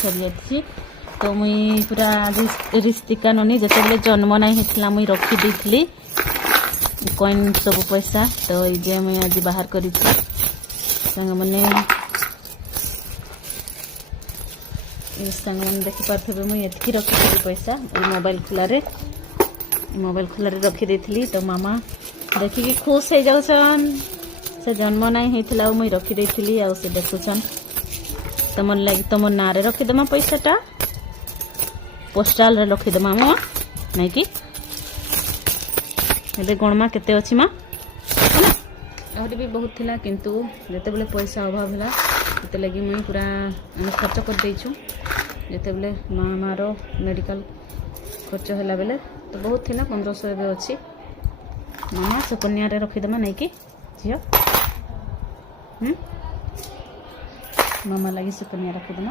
सरी तो मुई पूरा रिस्तिका ननी जिते जन्म ना होता मुई रखी देती कॉइन सब पैसा तो ये मुई आज बाहर करी सांग मैंने देखिपे मुझे ये रखी पैसा मोबाइल खोलारे रखी देती तो मामा देखिकी खुश हो जाऊन से जन्म ना होता मुई रखी देती आ देखुन तुम लगे तुम ना रखीदमा पैसाटा पोस्टाल रखीदमा माँ नहीं कि गणमा केते अच्छी माँ आहरी भी बहुत थिला किंतु जिते बेले पैसा अभाव है से लगी मुई पूरा खर्च कर देछु जिते बेले मामार मेडिकल खर्च है बेले तो बहुत थिला 1500 एवं अच्छी मामा से कन्या रखीदमा नहीं कि झील मामा लगी से कन्या रखीदमा।